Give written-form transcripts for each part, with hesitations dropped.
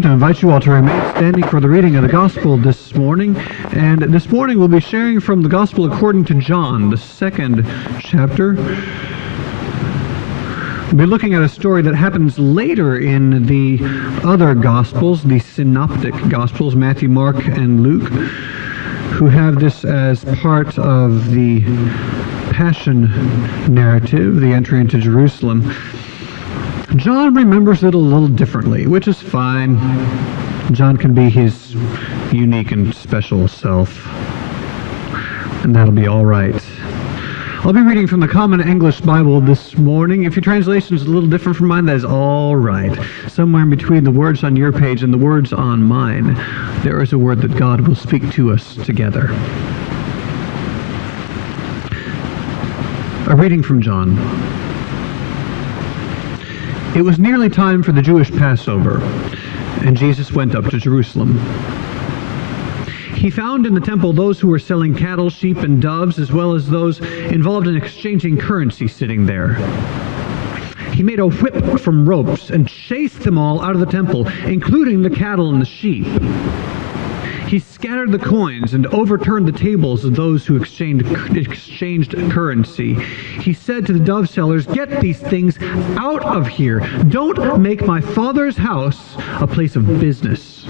want to invite you all to remain standing for the reading of the Gospel this morning. And this morning we'll be sharing from the Gospel according to John, the 2nd chapter. We'll be looking at a story that happens later in the other Gospels, the Synoptic Gospels, Matthew, Mark, and Luke, who have this as part of the Passion narrative, the entry into Jerusalem. John remembers it a little differently, which is fine. John can be his unique and special self, and that'll be all right. I'll be reading from the Common English Bible this morning. If your translation is a little different from mine, that is all right. Somewhere in between the words on your page and the words on mine, there is a word that God will speak to us together. A reading from John. It was nearly time for the Jewish Passover, and Jesus went up to Jerusalem. He found in the temple those who were selling cattle, sheep, and doves, as well as those involved in exchanging currency sitting there. He made a whip from ropes and chased them all out of the temple, including the cattle and the sheep. He scattered the coins and overturned the tables of those who exchanged currency. He said to the dove sellers, "Get these things out of here. Don't make my Father's house a place of business."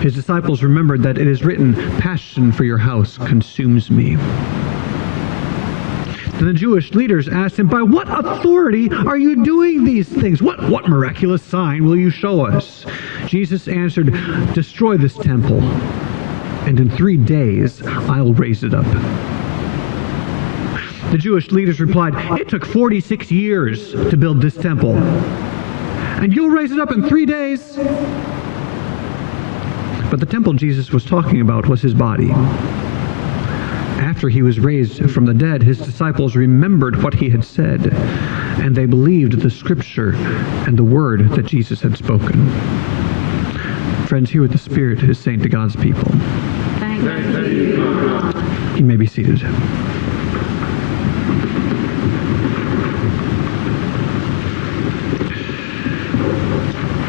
His disciples remembered that it is written, "Passion for your house consumes me." Then the Jewish leaders asked him, "By what authority are you doing these things? What miraculous sign will you show us?" Jesus answered, "Destroy this temple, and in 3 days I'll raise it up." The Jewish leaders replied, "It took 46 years to build this temple, and you'll raise it up in 3 days?" But the temple Jesus was talking about was his body. After he was raised from the dead, his disciples remembered what he had said, and they believed the scripture and the word that Jesus had spoken. Friends, hear what the Spirit is saying to God's people. Thanks be to God. You may be seated.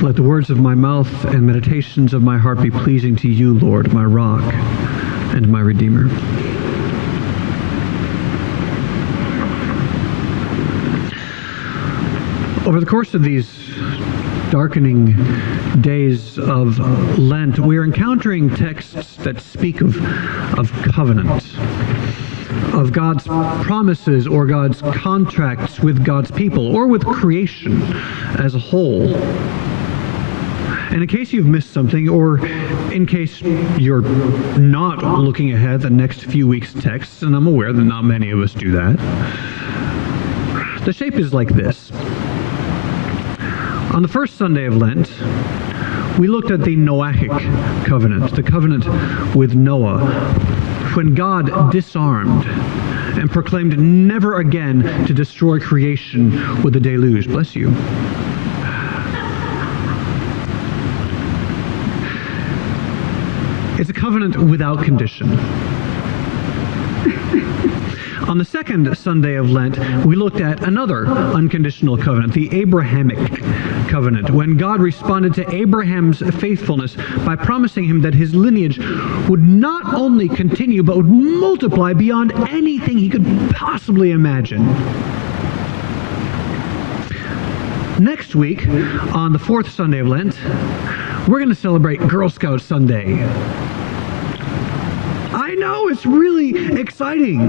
Let the words of my mouth and meditations of my heart be pleasing to you, Lord, my rock and my Redeemer. Over the course of these darkening days of Lent, we are encountering texts that speak of covenant, of God's promises or God's contracts with God's people or with creation as a whole. And in case you've missed something, or in case you're not looking ahead the next few weeks' texts, and I'm aware that not many of us do that, the shape is like this. On the first Sunday of Lent, we looked at the Noahic covenant, the covenant with Noah, when God disarmed and proclaimed never again to destroy creation with a deluge. Bless you. It's a covenant without condition. On the second Sunday of Lent, we looked at another unconditional covenant, the Abrahamic covenant, when God responded to Abraham's faithfulness by promising him that his lineage would not only continue, but would multiply beyond anything he could possibly imagine. Next week, on the fourth Sunday of Lent, we're going to celebrate Girl Scout Sunday. I know, it's really exciting.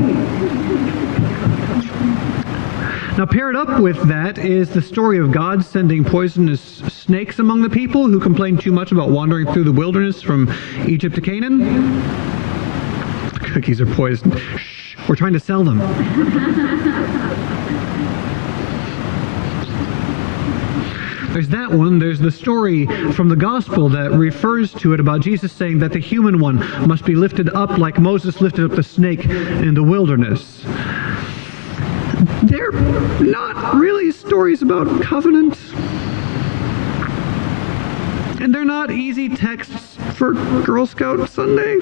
Now, paired up with that is the story of God sending poisonous snakes among the people who complained too much about wandering through the wilderness from Egypt to Canaan. The cookies are poisoned. Shh, we're trying to sell them. There's that one. There's the story from the gospel that refers to it about Jesus saying that the human one must be lifted up like Moses lifted up the snake in the wilderness. They're not really stories about covenant. And they're not easy texts for Girl Scout Sunday.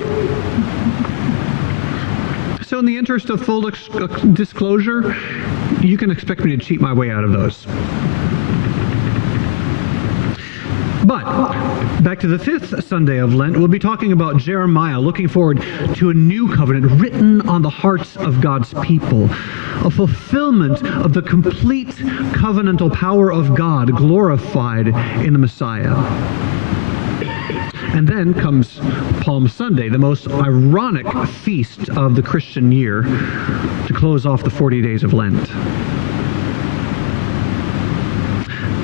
So in the interest of full disclosure, you can expect me to cheat my way out of those. But back to the fifth Sunday of Lent, we'll be talking about Jeremiah, looking forward to a new covenant written on the hearts of God's people, a fulfillment of the complete covenantal power of God glorified in the Messiah. And then comes Palm Sunday, the most ironic feast of the Christian year, to close off the 40 days of Lent.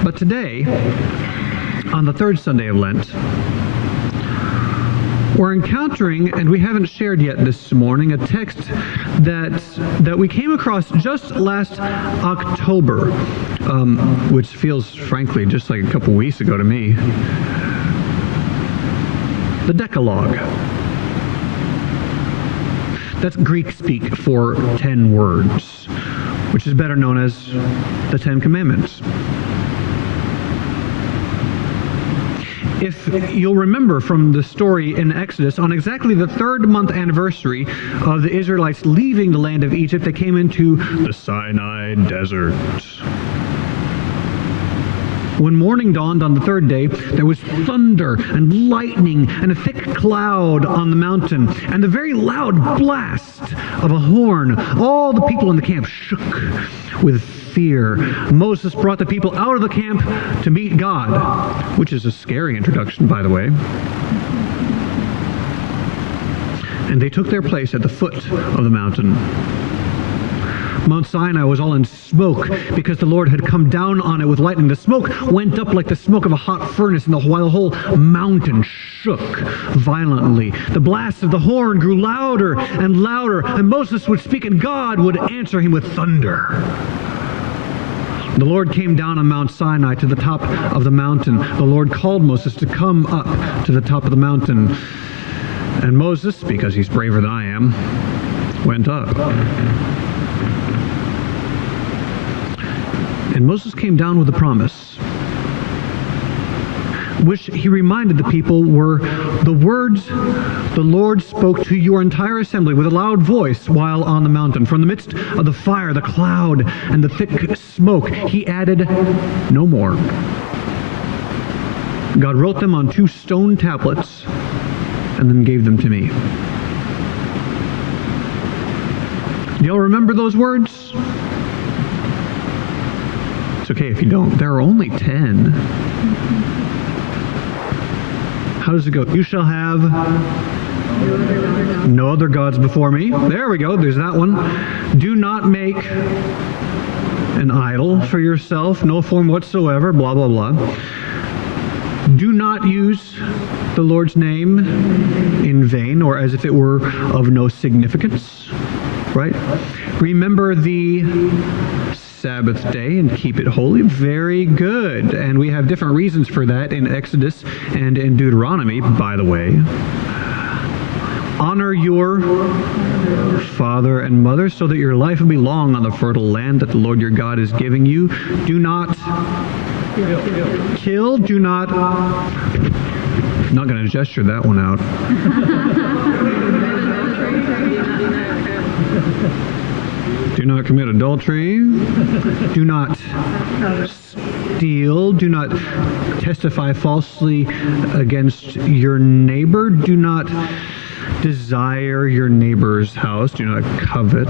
But today, on the third Sunday of Lent, we're encountering, and we haven't shared yet this morning, a text that we came across just last October, which feels, frankly, just like a couple weeks ago to me. The Decalogue. That's Greek speak for 10 words, which is better known as the 10 Commandments. If you'll remember from the story in Exodus, on exactly the third month anniversary of the Israelites leaving the land of Egypt, they came into the Sinai Desert. When morning dawned on the third day, there was thunder and lightning and a thick cloud on the mountain, and the very loud blast of a horn. All the people in the camp shook with fear. Moses brought the people out of the camp to meet God, which is a scary introduction, by the way. And they took their place at the foot of the mountain. Mount Sinai was all in smoke because the Lord had come down on it with lightning. The smoke went up like the smoke of a hot furnace, and while the whole mountain shook violently. The blast of the horn grew louder and louder, and Moses would speak, and God would answer him with thunder. The Lord came down on Mount Sinai to the top of the mountain. The Lord called Moses to come up to the top of the mountain. And Moses, because he's braver than I am, went up. And Moses came down with a promise, which he reminded the people were the words the Lord spoke to your entire assembly with a loud voice while on the mountain. From the midst of the fire, the cloud, and the thick smoke, he added no more. God wrote them on 2 stone tablets and then gave them to me. Do y'all remember those words? It's okay if you don't. There are only 10. How does it go? You shall have no other gods before me. There we go. There's that one. Do not make an idol for yourself, no form whatsoever, blah, blah, blah. Do not use the Lord's name in vain or as if it were of no significance, right? Remember the Sabbath day and keep it holy. Very good. And we have different reasons for that in Exodus and in Deuteronomy, by the way. Honor your father and mother so that your life will be long on the fertile land that the Lord your God is giving you. Do not kill. Do not... I'm not going to gesture that one out. Do not commit adultery. Do not steal. Do not testify falsely against your neighbor. Do not desire your neighbor's house. Do not covet.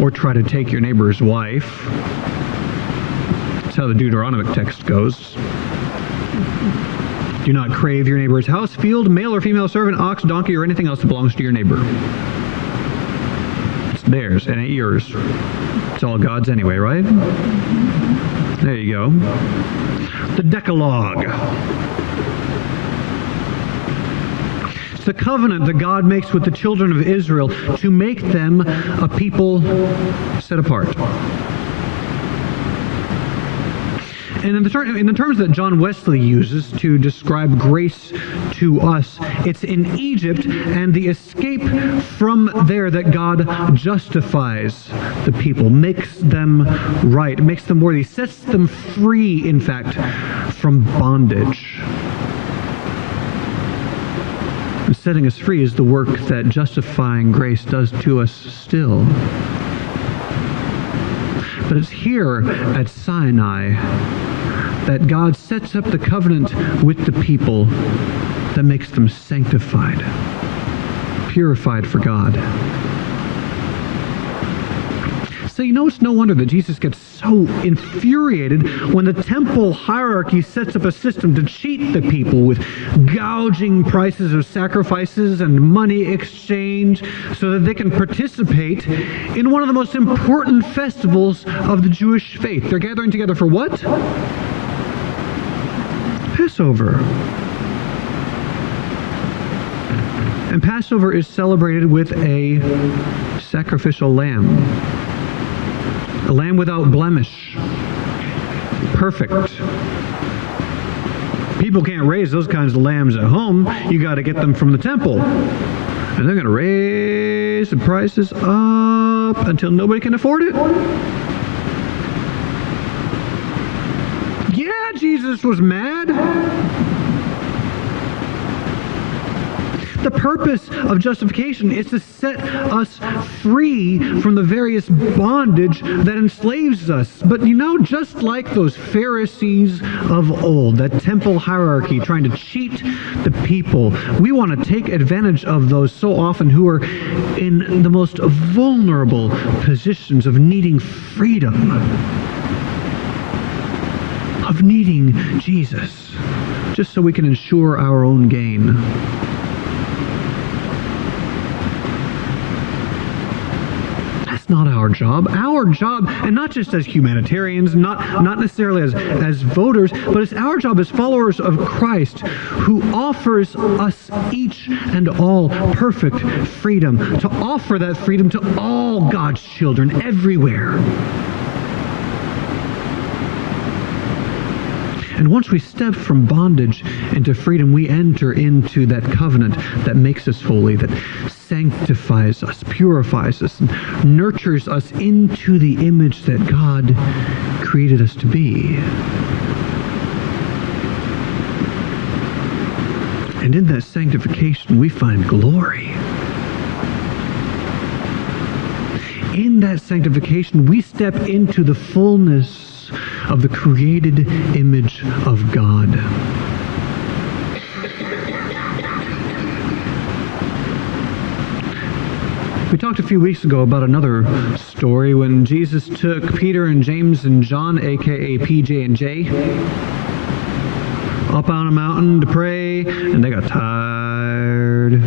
Or try to take your neighbor's wife. That's how the Deuteronomic text goes. Do not crave your neighbor's house, field, male or female servant, ox, donkey, or anything else that belongs to your neighbor. It's theirs, it ain't yours. It's all God's anyway, right? There you go. The Decalogue. It's the covenant that God makes with the children of Israel to make them a people set apart. And in the terms that John Wesley uses to describe grace to us, it's in Egypt and the escape from there that God justifies the people, makes them right, makes them worthy, sets them free, in fact, from bondage. And setting us free is the work that justifying grace does to us still. But it's here at Sinai that God sets up the covenant with the people that makes them sanctified, purified for God. So it's no wonder that Jesus gets so infuriated when the temple hierarchy sets up a system to cheat the people with gouging prices of sacrifices and money exchange so that they can participate in one of the most important festivals of the Jewish faith. They're gathering together for what? Passover. And Passover is celebrated with a sacrificial lamb. A lamb without blemish. Perfect. People can't raise those kinds of lambs at home. You got to get them from the temple. And they're going to raise the prices up until nobody can afford it. Yeah, Jesus was mad. The purpose of justification is to set us free from the various bondage that enslaves us. But just like those Pharisees of old, that temple hierarchy trying to cheat the people, we want to take advantage of those so often who are in the most vulnerable positions of needing freedom, of needing Jesus, just so we can ensure our own gain. Not our job. Our job, and not just as humanitarians, not necessarily as voters, but it's our job as followers of Christ, who offers us each and all perfect freedom, to offer that freedom to all God's children everywhere. And once we step from bondage into freedom, we enter into that covenant that makes us holy, that sanctifies us, purifies us, and nurtures us into the image that God created us to be. And in that sanctification, we find glory. In that sanctification, we step into the fullness of the created image of God. We talked a few weeks ago about another story when Jesus took Peter and James and John, aka PJ and J, up on a mountain to pray, and they got tired.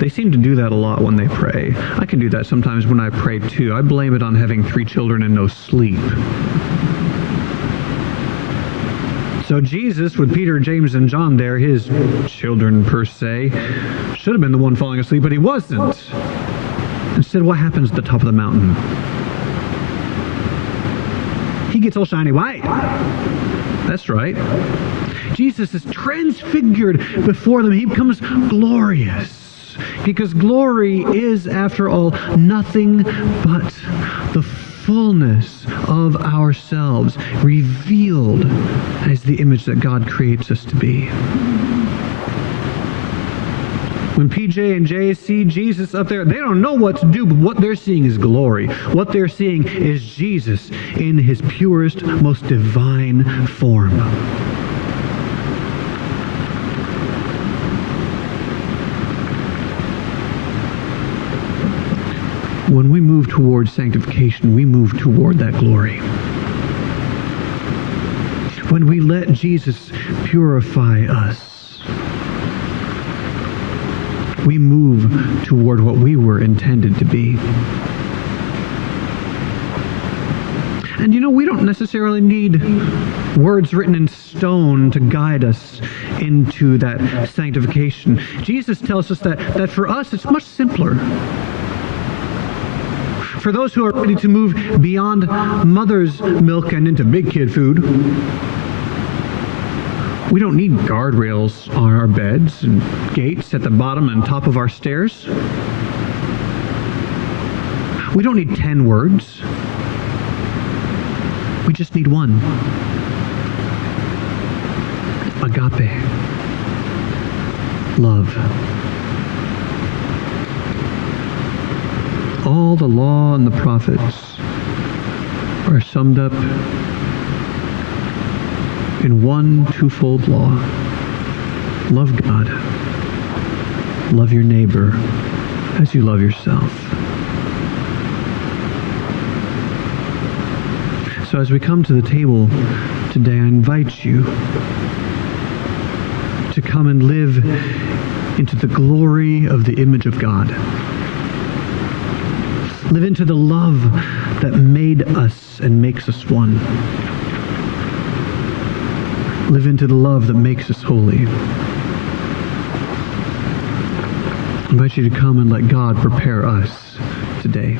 They seem to do that a lot when they pray. I can do that sometimes when I pray too. I blame it on having 3 children and no sleep. So Jesus, with Peter, James, and John there, his children per se, should have been the one falling asleep, but he wasn't. Instead, what happens at the top of the mountain? He gets all shiny white. That's right. Jesus is transfigured before them. He becomes glorious. Because glory is, after all, nothing but the fullness of ourselves revealed as the image that God creates us to be. When PJ and J see Jesus up there, they don't know what to do, but what they're seeing is glory. What they're seeing is Jesus in his purest, most divine form. When we move towards sanctification, we move toward that glory. When we let Jesus purify us, we move toward what we were intended to be. And we don't necessarily need words written in stone to guide us into that sanctification. Jesus tells us that for us it's much simpler. For those who are ready to move beyond mother's milk and into big kid food, we don't need guardrails on our beds and gates at the bottom and top of our stairs. We don't need 10 words. We just need one. Agape. Love. All the law and the prophets are summed up in one twofold law. Love God. Love your neighbor as you love yourself. So as we come to the table today, I invite you to come and live into the glory of the image of God. Live into the love that made us and makes us one. Live into the love that makes us holy. I invite you to come and let God prepare us today.